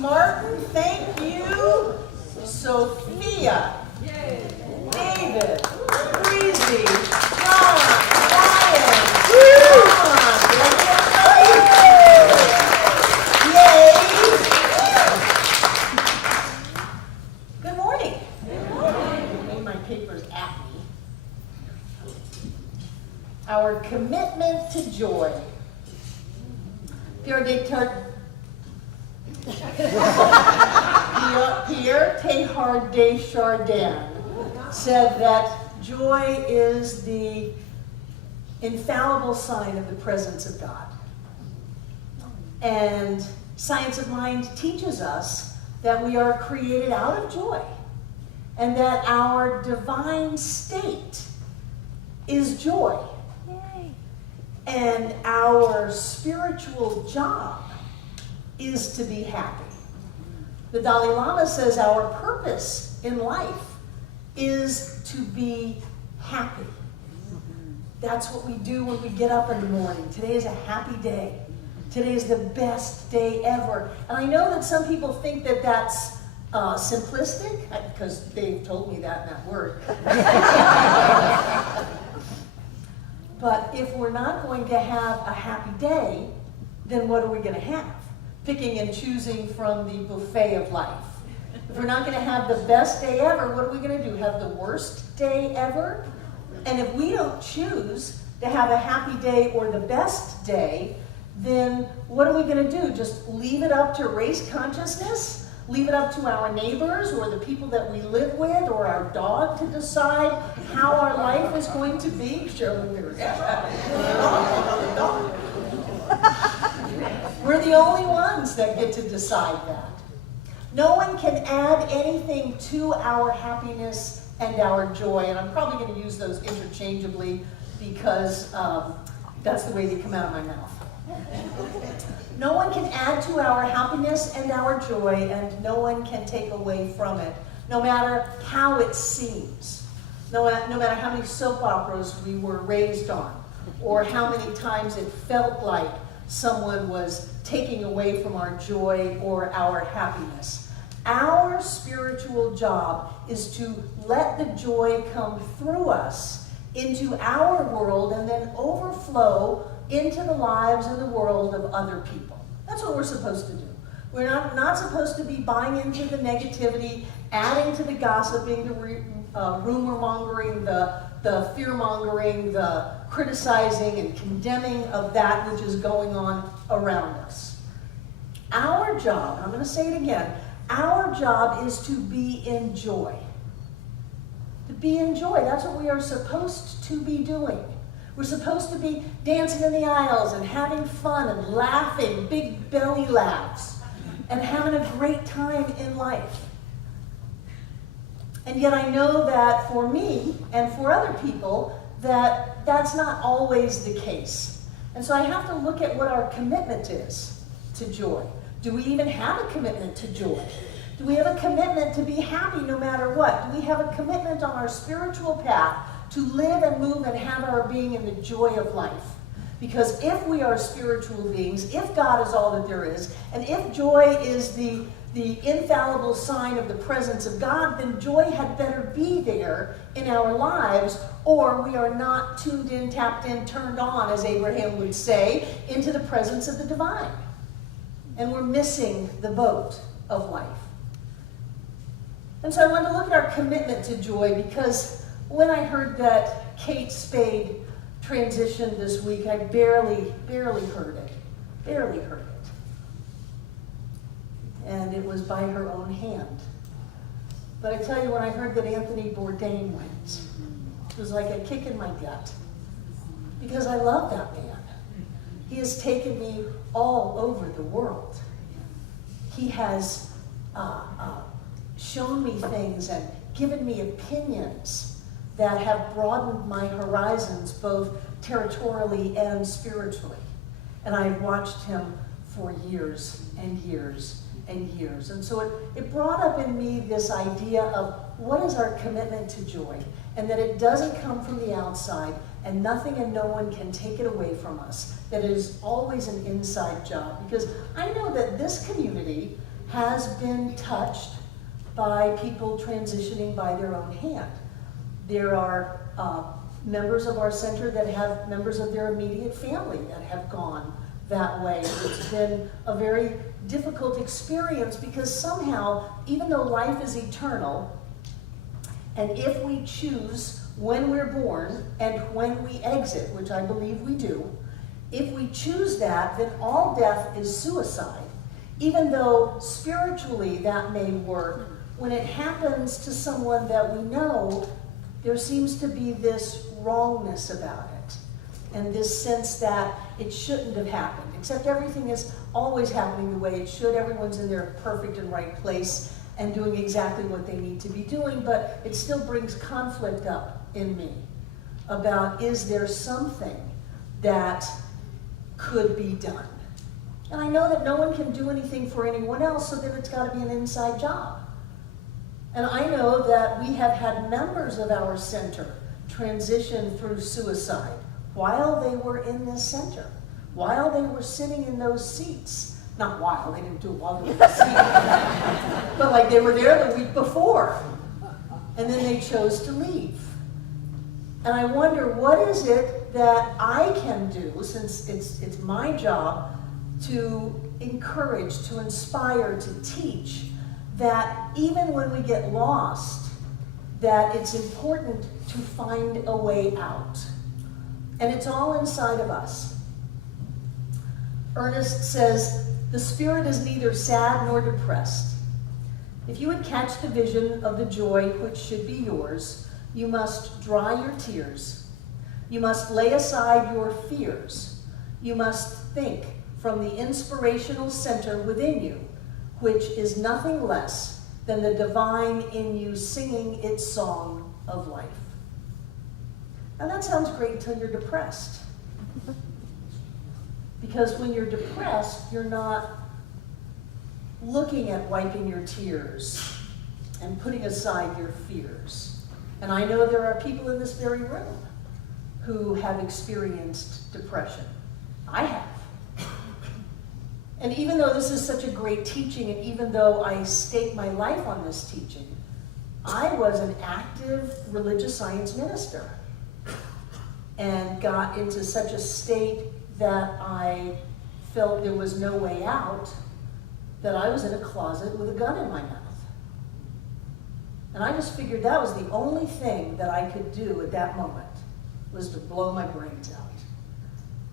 Martin, thank you. Sophia, David, Breezy, John, Ryan, Yay! Good morning. I made my papers at me. Our commitment to joy. Pierre Teilhard de Chardin said that joy is the infallible sign of the presence of God. And Science of Mind teaches us that we are created out of joy and that our divine state is joy. Yay. And our spiritual job is to be happy. The Dalai Lama says our purpose in life is to be happy. That's what we do when we get up in the morning. Today is a happy day. Today is the best day ever. And I know that some people think that that's simplistic, because they've told me that in that word. But if we're not going to have a happy day, then what are we going to have? Picking and choosing from the buffet of life. If we're not going to have the best day ever, what are we going to do? Have the worst day ever? And if we don't choose to have a happy day or the best day, then what are we going to do? Just leave it up to race consciousness? Leave it up to our neighbors or the people that we live with or our dog to decide how our life is going to be? We're the only ones that get to decide that. No one can add anything to our happiness and our joy, and I'm probably going to use those interchangeably because that's the way they come out of my mouth. No one can add to our happiness and our joy, and no one can take away from it, no matter how it seems, no matter how many soap operas we were raised on, or how many times it felt like someone was taking away from our joy or our happiness. Our spiritual job is to let the joy come through us into our world and then overflow into the lives and the world of other people. That's what we're supposed to do. We're not supposed to be buying into the negativity, adding to the gossiping, the rumor mongering, the fear mongering, the criticizing and condemning of that which is going on around us. Our job, I'm going to say it again, our job is to be in joy. To be in joy, that's what we are supposed to be doing. We're supposed to be dancing in the aisles and having fun and laughing, big belly laughs, and having a great time in life. And yet I know that for me and for other people, that that's not always the case. And so I have to look at what our commitment is to joy. Do we even have a commitment to joy? Do we have a commitment to be happy no matter what? Do we have a commitment on our spiritual path to live and move and have our being in the joy of life? Because if we are spiritual beings, if God is all that there is, and if joy is the infallible sign of the presence of God, then joy had better be there in our lives, or we are not tuned in, tapped in, turned on, as Abraham would say, into the presence of the divine. And we're missing the boat of life. And so I want to look at our commitment to joy, because when I heard that Kate Spade transitioned this week, I barely heard it. Barely heard it. And it was by her own hand. But I tell you, when I heard that Anthony Bourdain went, it was like a kick in my gut. Because I love that man. He has taken me all over the world. He has shown me things and given me opinions that have broadened my horizons both territorially and spiritually. And I've watched him for years and years and years. And so it brought up in me this idea of what is our commitment to joy, and that it doesn't come from the outside, and nothing and no one can take it away from us, that it is always an inside job. Because I know that this community has been touched by people transitioning by their own hand. There are members of our center that have members of their immediate family that have gone that way. It's been a very difficult experience because somehow, even though life is eternal, and if we choose when we're born and when we exit, which I believe we do, if we choose that, then all death is suicide. Even though spiritually that may work, when it happens to someone that we know, there seems to be this wrongness about it, and this sense that it shouldn't have happened, except everything is always happening the way it should. Everyone's in their perfect and right place and doing exactly what they need to be doing, but it still brings conflict up in me about, is there something that could be done? And I know that no one can do anything for anyone else, so then it's got to be an inside job. And I know that we have had members of our center transition through suicide while they were in this center, while they were sitting in those seats. Not while, they didn't do it while they were in the seat, but like they were there the week before, and then they chose to leave. And I wonder, what is it that I can do, since it's my job to encourage, to inspire, to teach, that even when we get lost, that it's important to find a way out. And it's all inside of us. Ernest says, the spirit is neither sad nor depressed. If you would catch the vision of the joy which should be yours, you must dry your tears. You must lay aside your fears. You must think from the inspirational center within you, which is nothing less than the divine in you singing its song of life. And that sounds great until you're depressed. Because when you're depressed, you're not looking at wiping your tears and putting aside your fears. And I know there are people in this very room who have experienced depression. I have. And even though this is such a great teaching, and even though I stake my life on this teaching, I was an active religious science minister and got into such a state that I felt there was no way out, that I was in a closet with a gun in my mouth. And I just figured that was the only thing that I could do at that moment, was to blow my brains out.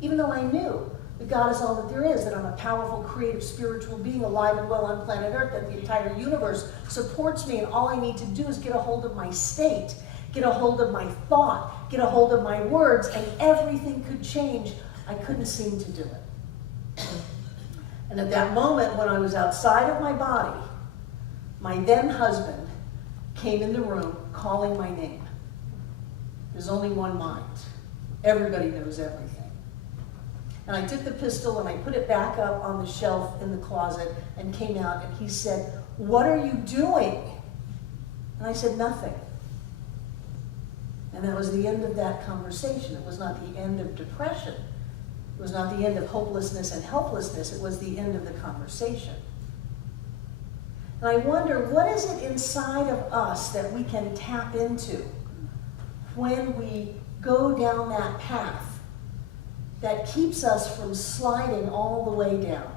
Even though I knew that God is all that there is, that I'm a powerful, creative, spiritual being alive and well on planet Earth, that the entire universe supports me, and all I need to do is get a hold of my state, get a hold of my thought, get a hold of my words, and everything could change. I couldn't seem to do it. And at that moment, when I was outside of my body, my then husband came in the room calling my name. There's only one mind. Everybody knows everything. And I took the pistol and I put it back up on the shelf in the closet and came out, and he said, "What are you doing?" And I said, "Nothing." And that was the end of that conversation. It was not the end of depression. It was not the end of hopelessness and helplessness. It was the end of the conversation. And I wonder, what is it inside of us that we can tap into when we go down that path that keeps us from sliding all the way down?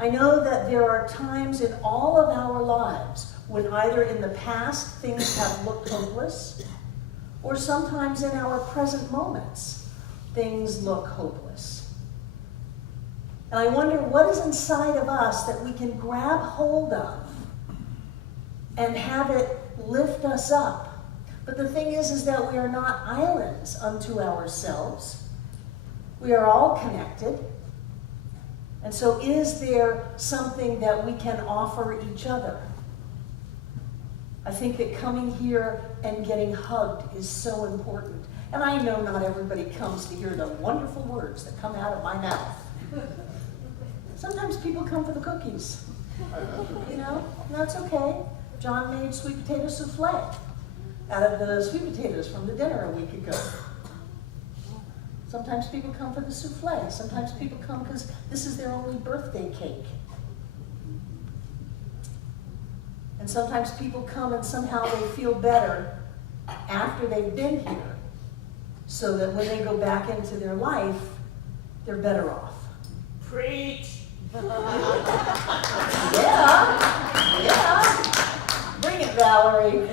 I know that there are times in all of our lives when either in the past things have looked hopeless, or sometimes in our present moments things look hopeless. And I wonder, what is inside of us that we can grab hold of and have it lift us up? But the thing is that we are not islands unto ourselves. We are all connected. And so is there something that we can offer each other? I think that coming here and getting hugged is so important. And I know not everybody comes to hear the wonderful words that come out of my mouth. Sometimes people come for the cookies, you know, and that's okay. John made sweet potato souffle out of the sweet potatoes from the dinner a week ago. Sometimes people come for the souffle. Sometimes people come because this is their only birthday cake. And sometimes people come and somehow they feel better after they've been here, so that when they go back into their life, they're better off. Preach. Yeah. Bring it, Valerie.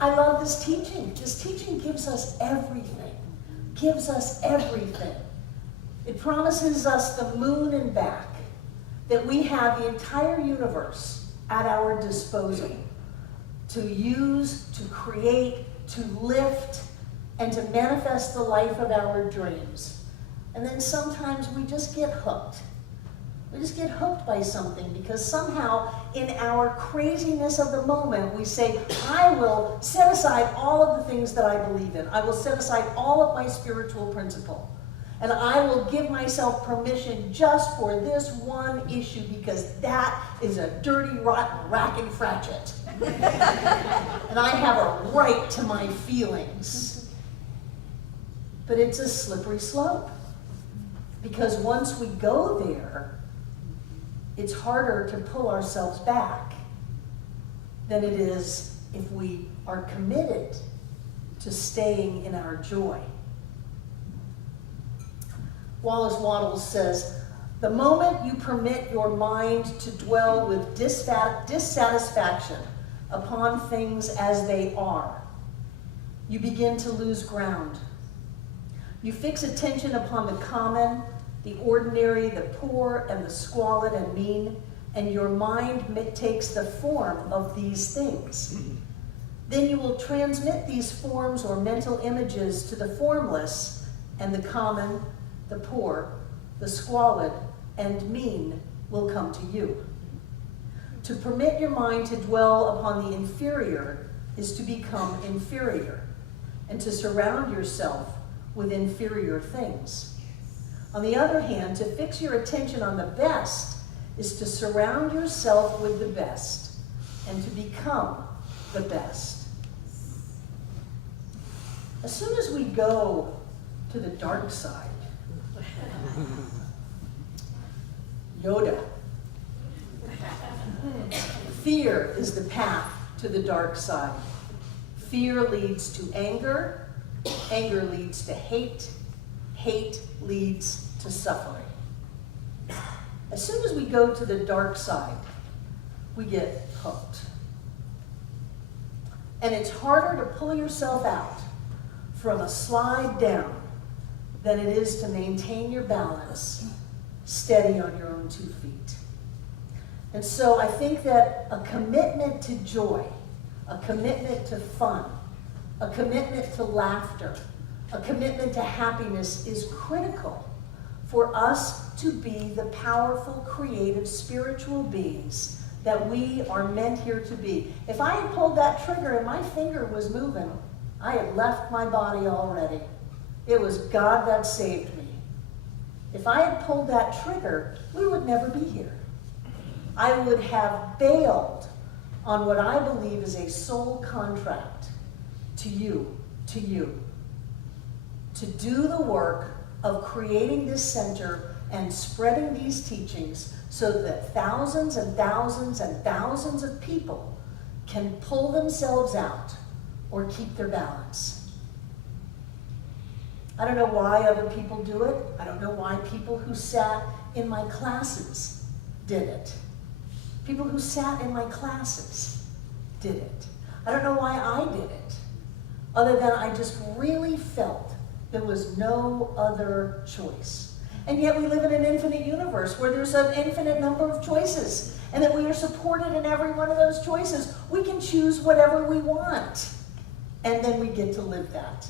I love this teaching. This teaching gives us everything. Gives us everything. It promises us the moon and back, that we have the entire universe at our disposal to use, to create, to lift, and to manifest the life of our dreams. And then sometimes we just get hooked. We just get hooked by something because somehow in our craziness of the moment, we say, I will set aside all of the things that I believe in. I will set aside all of my spiritual principle. And I will give myself permission just for this one issue because that is a dirty, rotten rack and fratchet. And I have a right to my feelings. But it's a slippery slope. Because once we go there, it's harder to pull ourselves back than it is if we are committed to staying in our joy. Wallace Wattles says, the moment you permit your mind to dwell with dissatisfaction upon things as they are, you begin to lose ground. You fix attention upon the common, the ordinary, the poor, and the squalid and mean, and your mind takes the form of these things. Then you will transmit these forms or mental images to the formless, and the common, the poor, the squalid, and mean will come to you. To permit your mind to dwell upon the inferior is to become inferior, and to surround yourself with inferior things. On the other hand, to fix your attention on the best is to surround yourself with the best and to become the best. As soon as we go to the dark side, Yoda, fear is the path to the dark side. Fear leads to anger, anger leads to hate, hate leads to suffering. As soon as we go to the dark side, we get hooked. And it's harder to pull yourself out from a slide down than it is to maintain your balance steady on your own 2 feet. And so I think that a commitment to joy, a commitment to fun, a commitment to laughter, a commitment to happiness is critical for us to be the powerful, creative, spiritual beings that we are meant here to be. If I had pulled that trigger and my finger was moving, I had left my body already. It was God that saved me. If I had pulled that trigger, we would never be here. I would have bailed on what I believe is a soul contract to you, to do the work of creating this center and spreading these teachings so that thousands and thousands and thousands of people can pull themselves out or keep their balance. I don't know why other people do it. I don't know why people who sat in my classes did it. People who sat in my classes did it. I don't know why I did it, other than I just really felt there was no other choice. And yet we live in an infinite universe where there's an infinite number of choices, and that we are supported in every one of those choices. We can choose whatever we want, and then we get to live that.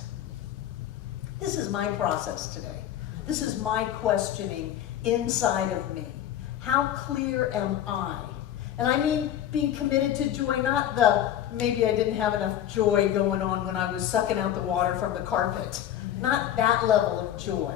This is my process today. This is my questioning inside of me. How clear am I? And I mean being committed to joy, not the maybe I didn't have enough joy going on when I was sucking out the water from the carpet. Not that level of joy,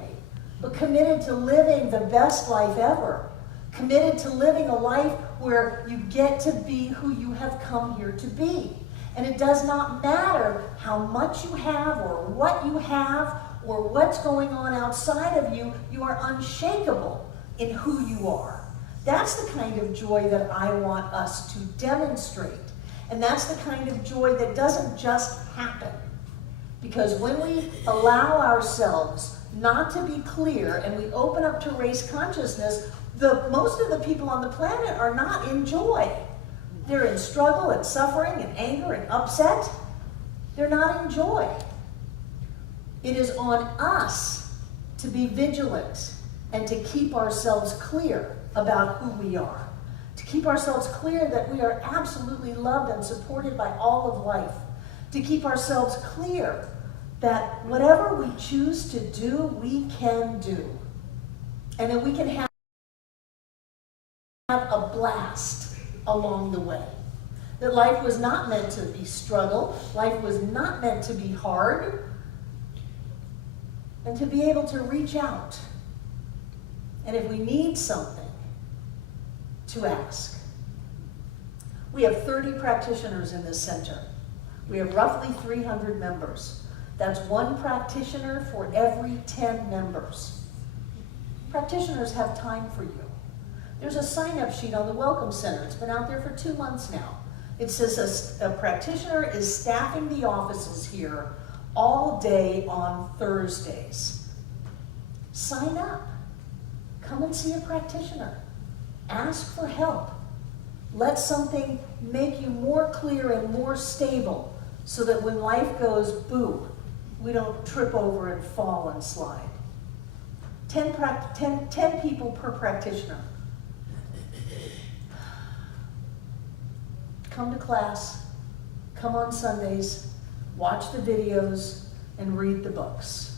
but committed to living the best life ever. Committed to living a life where you get to be who you have come here to be. And it does not matter how much you have or what you have or what's going on outside of you, you are unshakable in who you are. That's the kind of joy that I want us to demonstrate. And that's the kind of joy that doesn't just happen. Because when we allow ourselves not to be clear and we open up to race consciousness, most of the people on the planet are not in joy. They're in struggle and suffering and anger and upset. They're not in joy. It is on us to be vigilant and to keep ourselves clear about who we are. To keep ourselves clear that we are absolutely loved and supported by all of life. To keep ourselves clear that whatever we choose to do, we can do. And that we can have a blast along the way. That life was not meant to be struggle. Life was not meant to be hard. And to be able to reach out. And if we need something, to ask. We have 30 practitioners in this center. We have roughly 300 members. That's one practitioner for every 10 members. Practitioners have time for you. There's a sign-up sheet on the Welcome Center. It's been out there for 2 months now. It says a practitioner is staffing the offices here all day on Thursdays. Sign up. Come and see a practitioner. Ask for help. Let something make you more clear and more stable so that when life goes boo, we don't trip over and fall and slide. 10 people per practitioner. Come to class, come on Sundays, watch the videos, and read the books.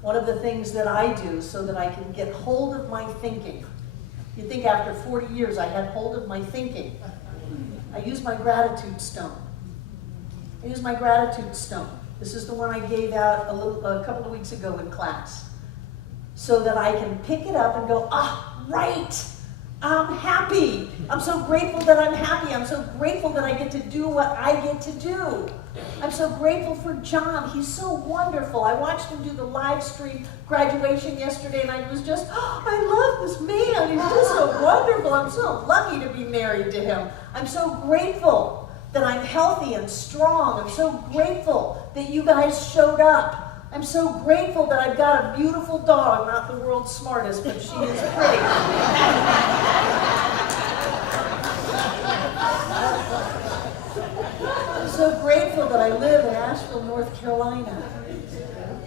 One of the things that I do so that I can get hold of my thinking, you think after 40 years I had hold of my thinking, I use my gratitude stone. I use my gratitude stone. This is the one I gave out a couple of weeks ago in class. So that I can pick it up and go, right, I'm happy. I'm so grateful that I'm happy. I'm so grateful that I get to do what I get to do. I'm so grateful for John. He's so wonderful. I watched him do the live stream graduation yesterday, and I was just, I love this man. He's just so wonderful. I'm so lucky to be married to him. I'm so grateful that I'm healthy and strong. I'm so grateful that you guys showed up. I'm so grateful that I've got a beautiful dog, not the world's smartest, but she is pretty. I'm so grateful that I live in Asheville, North Carolina.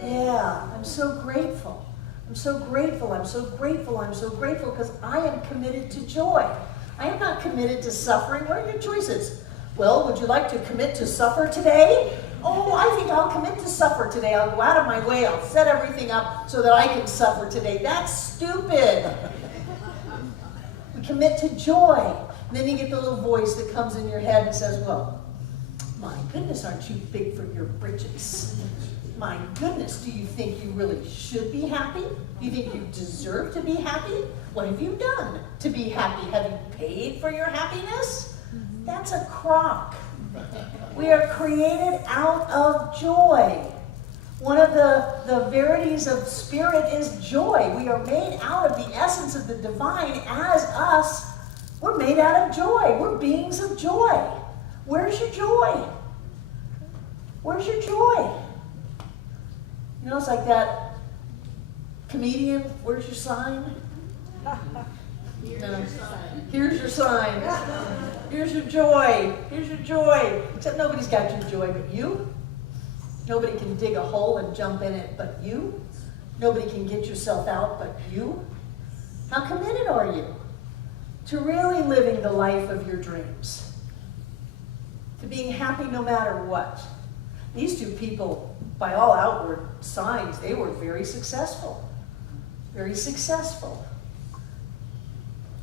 Yeah, I'm so grateful. I'm so grateful, I'm so grateful, I'm so grateful because I am committed to joy. I am not committed to suffering. What are your choices? Well, would you like to commit to suffer today? Oh, I think I'll commit to suffer today. I'll go out of my way. I'll set everything up so that I can suffer today. That's stupid. We commit to joy. And then you get the little voice that comes in your head and says, well, my goodness, aren't you big for your britches? My goodness, do you think you really should be happy? Do you think you deserve to be happy? What have you done to be happy? Have you paid for your happiness? That's a crock. We are created out of joy. One of the verities of spirit is joy. We are made out of the essence of the divine as us. We're made out of joy. We're beings of joy. Where's your joy? Where's your joy? You know, it's like that comedian, where's your sign? Here's your sign. Here's your joy. Here's your joy. Except nobody's got your joy but you. Nobody can dig a hole and jump in it but you. Nobody can get yourself out but you. How committed are you to really living the life of your dreams? To being happy no matter what? These two people, by all outward signs, they were very successful. Very successful.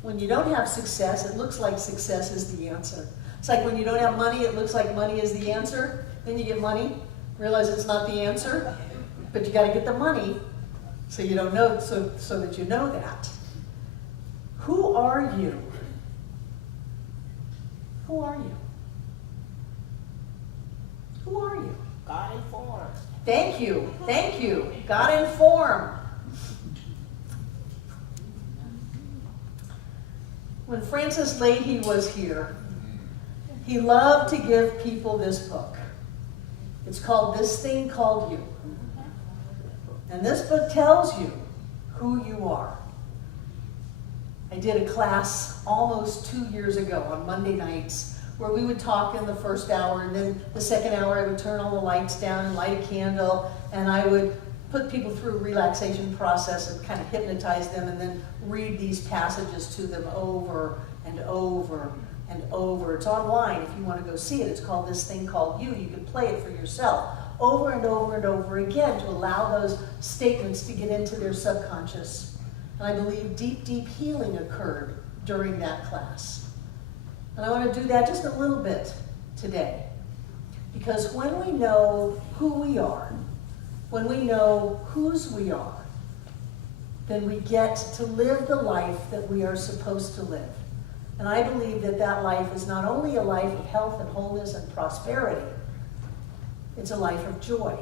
When you don't have success, it looks like success is the answer. It's like when you don't have money, it looks like money is the answer. Then you get money, realize it's not the answer, but you got to get the money so you don't know, so that you know that. Who are you? Who are you? Who are you? God informed. Thank you. Thank you. God informed. When Francis Leahy was here, he loved to give people this book. It's called This Thing Called You. And this book tells you who you are. I did a class almost 2 years ago on Monday nights where we would talk in the first hour, and then the second hour I would turn all the lights down and light a candle, and I would put people through a relaxation process and kind of hypnotize them, and then read these passages to them over and over and over. It's online if you want to go see it. It's called This Thing Called You. You can play it for yourself over and over and over again to allow those statements to get into their subconscious. And I believe deep, deep healing occurred during that class. And I want to do that just a little bit today. Because when we know who we are, when we know whose we are, then we get to live the life that we are supposed to live. And I believe that that life is not only a life of health and wholeness and prosperity, it's a life of joy.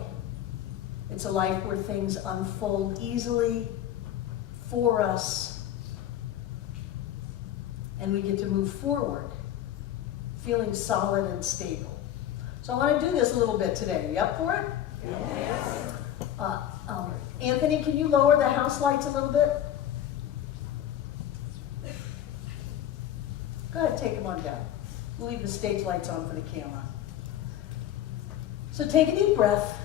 It's a life where things unfold easily for us, and we get to move forward, feeling solid and stable. So I want to do this a little bit today. You up for it? Yes. Anthony, can you lower the house lights a little bit? Go ahead, take them on down. We'll leave the stage lights on for the camera. So take a deep breath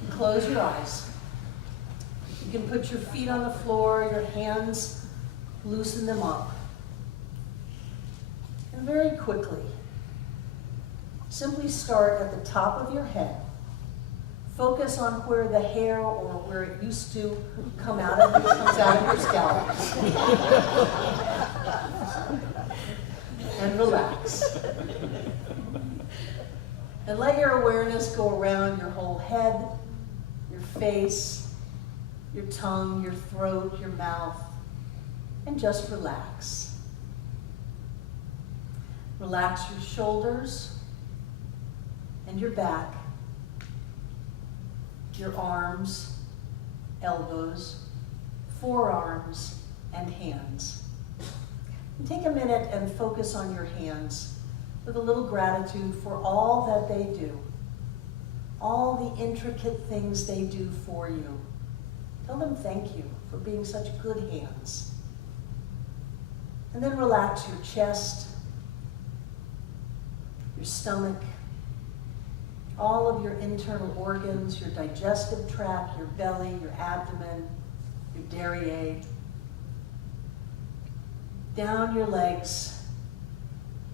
and close your eyes. You can put your feet on the floor, your hands, loosen them up. And very quickly, simply start at the top of your head. Focus on where the hair or where it used to come out of comes out of your scalp. And relax. And let your awareness go around your whole head, your face, your tongue, your throat, your mouth, and just relax. Relax your shoulders and your back, your arms, elbows, forearms, and hands. And take a minute and focus on your hands with a little gratitude for all that they do, all the intricate things they do for you. Tell them thank you for being such good hands. And then relax your chest, your stomach, all of your internal organs, your digestive tract, your belly, your abdomen, your derriere. Down your legs,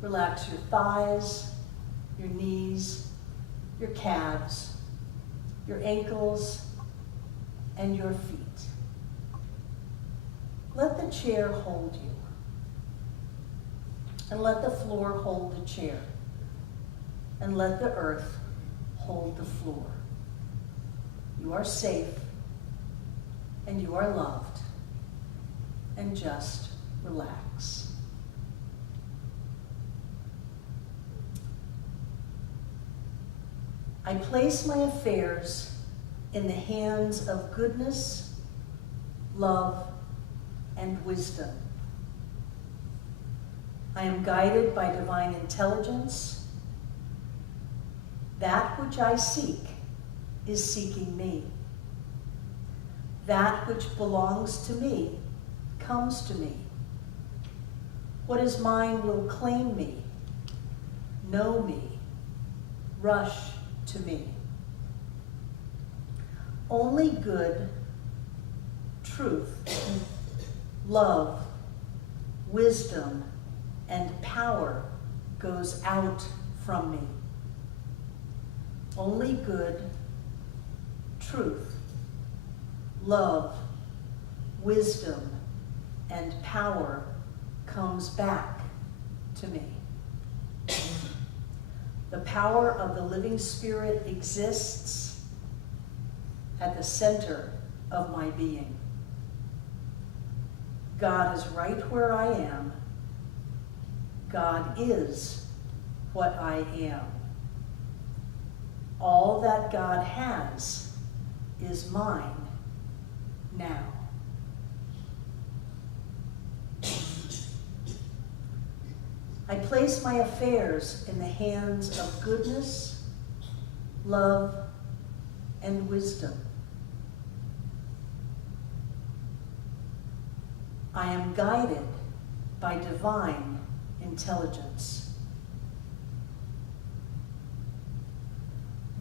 relax your thighs, your knees, your calves, your ankles, and your feet. Let the chair hold you, and let the floor hold the chair, and let the earth hold the floor. You are safe, and you are loved, and just relax. I place my affairs in the hands of goodness, love, and wisdom. I am guided by divine intelligence. That which I seek is seeking me. That which belongs to me comes to me. What is mine will claim me, know me, rush to me. Only good, truth, love, wisdom, and power goes out from me. Only good, truth, love, wisdom, and power comes back to me. The power of the living spirit exists at the center of my being. God is right where I am. God is what I am. All that God has is mine now. place my affairs in the hands of goodness, love, and wisdom. I am guided by divine intelligence.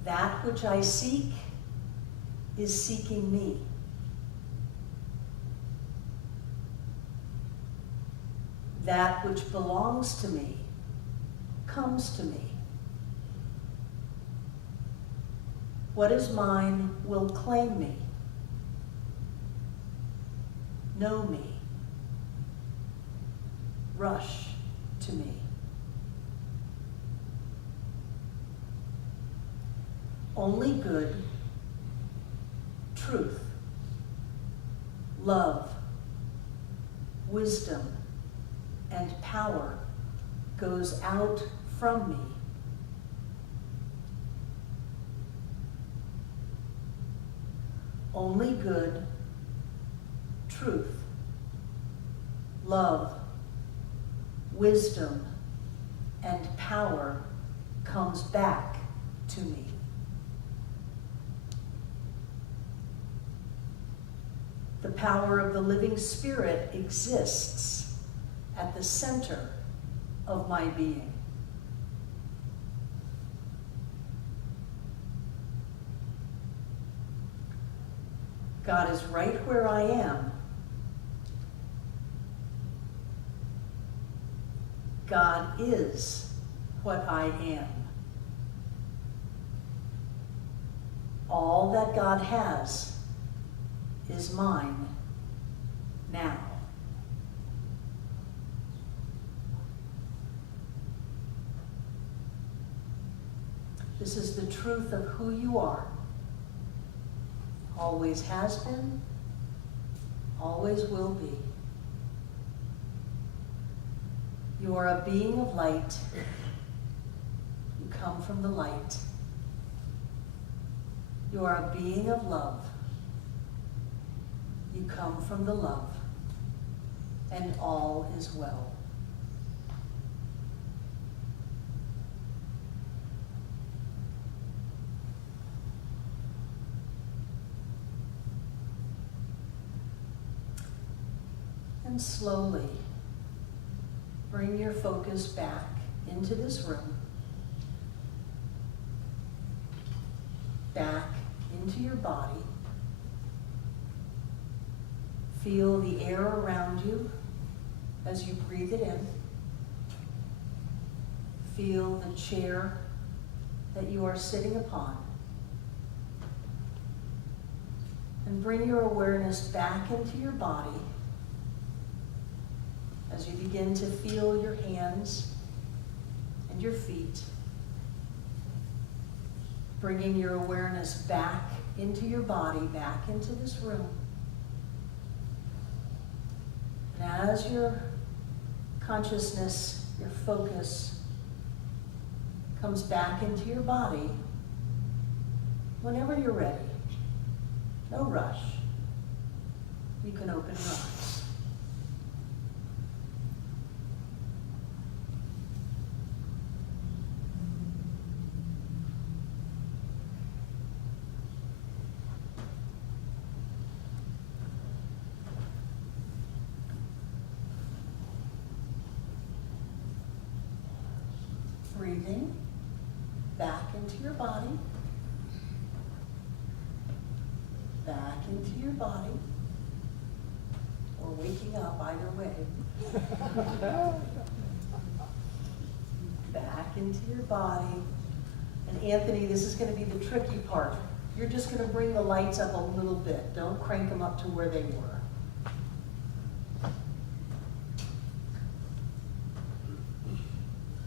That which I seek is seeking me. That which belongs to me comes to me. What is mine will claim me, know me, rush to me. Only good, truth, love, wisdom, and power goes out from me. Only good, truth, love, wisdom, and power comes back to me. The power of the living Spirit exists at the center of my being. God is right where I am. God is what I am. All that God has is mine now. This is the truth of who you are. Always has been, always will be. You are a being of light. You come from the light. You are a being of love. You come from the love. And all is well. And slowly bring your focus back into this room, back into your body. Feel the air around you as you breathe it in. Feel the chair that you are sitting upon. And bring your awareness back into your body as you begin to feel your hands and your feet, bringing your awareness back into your body, back into this room. And as your consciousness, your focus comes back into your body, whenever you're ready, no rush, you can open your eyes. Breathing back into your body, back into your body, or waking up, either way. Back into your body. And Anthony, this is going to be the tricky part. You're just going to bring the lights up a little bit. Don't crank them up to where they were.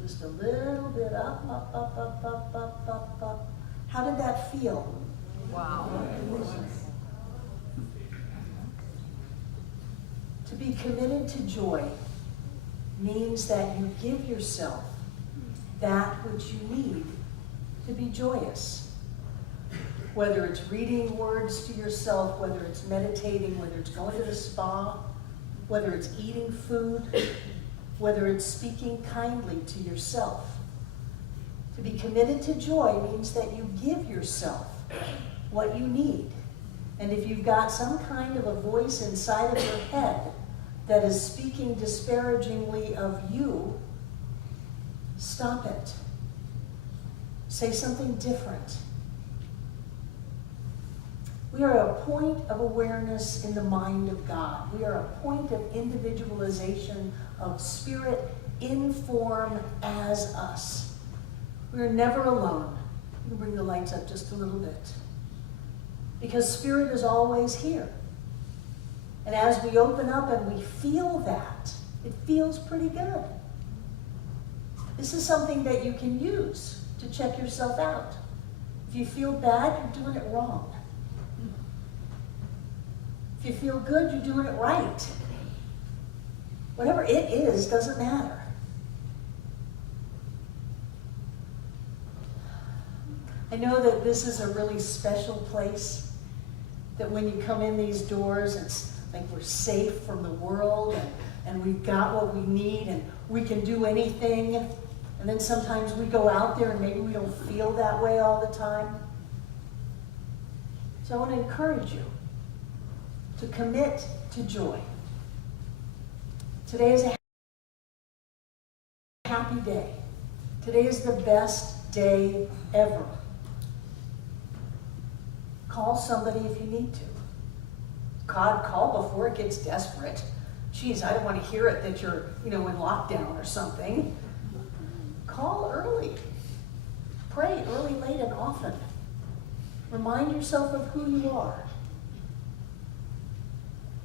Just a little bit up, up, up, up, up, up, up, up. How did that feel? Wow. To be committed to joy means that you give yourself that which you need to be joyous. Whether it's reading words to yourself, whether it's meditating, whether it's going to the spa, whether it's eating food, whether it's speaking kindly to yourself. To be committed to joy means that you give yourself what you need. And if you've got some kind of a voice inside of your head that is speaking disparagingly of you, stop it. Say something different. We are a point of awareness in the mind of God. We are a point of individualization of spirit in form as us. We are never alone. You can bring the lights up just a little bit. Because spirit is always here. And as we open up and we feel that, it feels pretty good. This is something that you can use to check yourself out. If you feel bad, you're doing it wrong. If you feel good, you're doing it right. Whatever it is doesn't matter. I know that this is a really special place, that when you come in these doors, it's like we're safe from the world, and we've got what we need, and we can do anything. And then sometimes we go out there and maybe we don't feel that way all the time. So I want to encourage you to commit to joy. Today is a happy day. Today is the best day ever. Call somebody if you need to. God, call before it gets desperate. Geez, I don't want to hear it that you're, in lockdown or something. Call early. Pray early, late, and often. Remind yourself of who you are.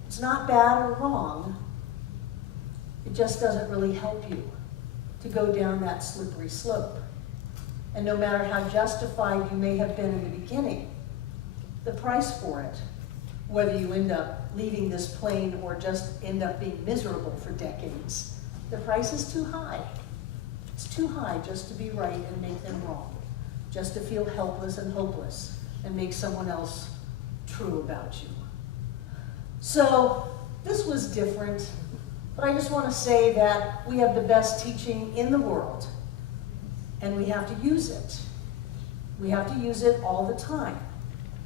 It's not bad or wrong. It just doesn't really help you to go down that slippery slope. And no matter how justified you may have been in the beginning, the price for it, whether you end up leaving this plane or just end up being miserable for decades, the price is too high. It's too high just to be right and make them wrong, just to feel helpless and hopeless and make someone else true about you. So this was different, but I just want to say that we have the best teaching in the world, and we have to use it. We have to use it all the time,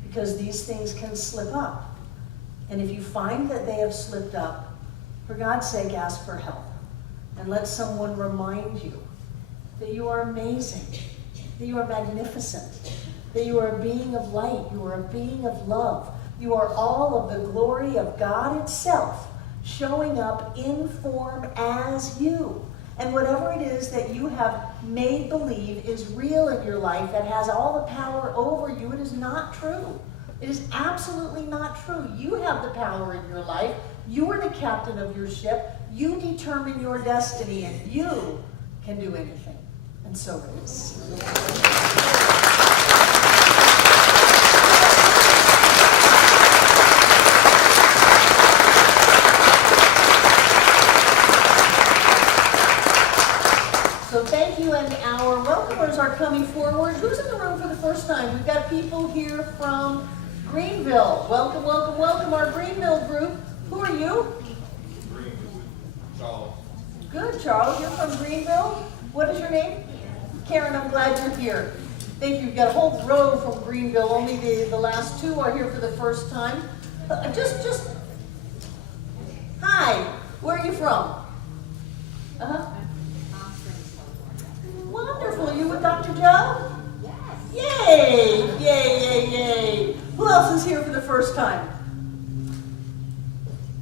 because these things can slip up. And if you find that they have slipped up, for God's sake, ask for help. And let someone remind you that you are amazing, that you are magnificent, that you are a being of light, you are a being of love. You are all of the glory of God itself, showing up in form as you. And whatever it is that you have made believe is real in your life, that has all the power over you, it is not true. It is absolutely not true. You have the power in your life. You are the captain of your ship. You determine your destiny, and you can do anything. And so it is. So thank you, and our welcomers are coming forward. Who's in the room for the first time? We've got people here from Greenville. Welcome, welcome, welcome, our Greenville group. Who are you? Greenville. Charles. Good, Charles. You're from Greenville. What is your name? Karen, I'm glad you're here. Thank you. You've got a whole row from Greenville. Only the last two are here for the first time. Hi. Where are you from? Uh-huh. Wonderful. You with Dr. Joe? Yes. Yay! Yay, yay, yay. Who else is here for the first time?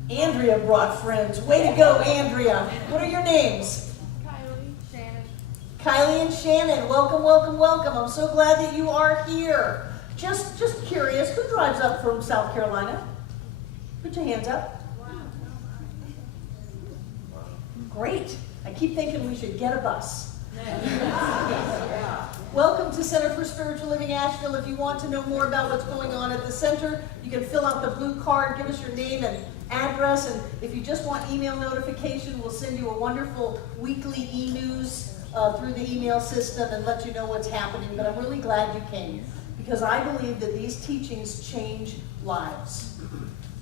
Andrea brought friends. Way to go, Andrea. What are your names? Kylie, Shannon. Kylie and Shannon. Welcome, welcome, welcome. I'm so glad that you are here. Just curious, who drives up from South Carolina? Put your hands up. Great. I keep thinking we should get a bus. Welcome to Center for Spiritual Living Asheville. If you want to know more about what's going on at the center, you can fill out the blue card, give us your name and address, and if you just want email notification, we'll send you a wonderful weekly e-news through the email system and let you know what's happening. But I'm really glad you came, because I believe that these teachings change lives.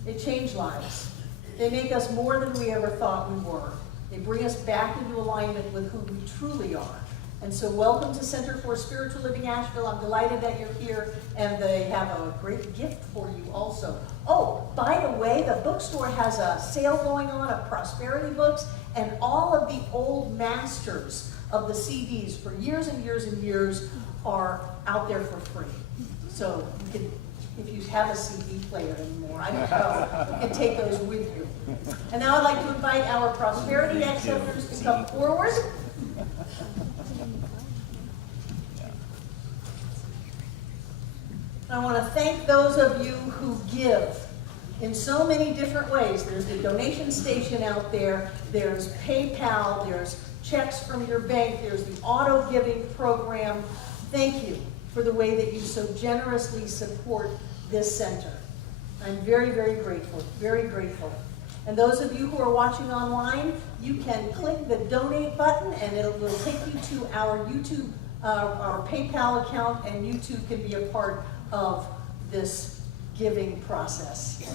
They change lives. They make us more than we ever thought we were. They bring us back into alignment with who we truly are. And so welcome to Center for Spiritual Living Asheville. I'm delighted that you're here, and they have a great gift for you also. Oh, by the way, the bookstore has a sale going on of prosperity books, and all of the old masters of the CDs for years and years and years are out there for free. So you can, if you have a CD player anymore, I don't know, you can take those with you. And now I'd like to invite our prosperity acceptors to come forward. I want to thank those of you who give in so many different ways. There's the donation station out there, there's PayPal, there's checks from your bank, there's the auto giving program. Thank you for the way that you so generously support this center. I'm very, very grateful, very grateful. And those of you who are watching online, you can click the donate button and it will take you to our YouTube, our PayPal account, and YouTube can be a part of this giving process.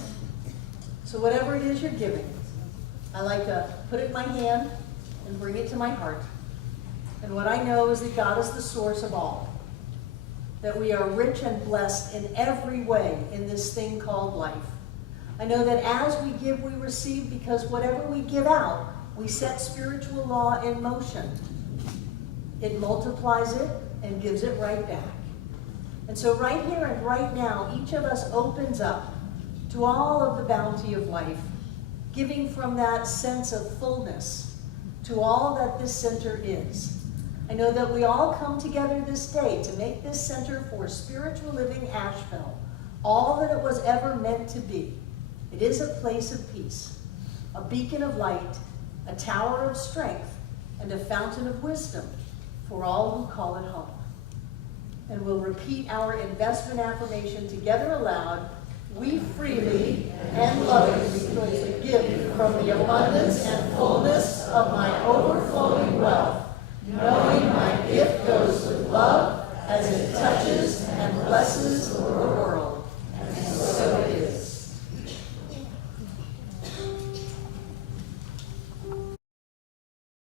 So whatever it is you're giving, I like to put it in my hand and bring it to my heart. And what I know is that God is the source of all. That we are rich and blessed in every way in this thing called life. I know that as we give, we receive, because whatever we give out, we set spiritual law in motion. It multiplies it and gives it right back. And so right here and right now, each of us opens up to all of the bounty of life, giving from that sense of fullness to all that this center is. I know that we all come together this day to make this Center for Spiritual Living Asheville all that it was ever meant to be. It is a place of peace, a beacon of light, a tower of strength, and a fountain of wisdom for all who call it home. And we'll repeat our investment affirmation together aloud. We freely and lovingly give from the abundance and fullness of my overflowing wealth, knowing my gift goes with love as it touches and blesses the world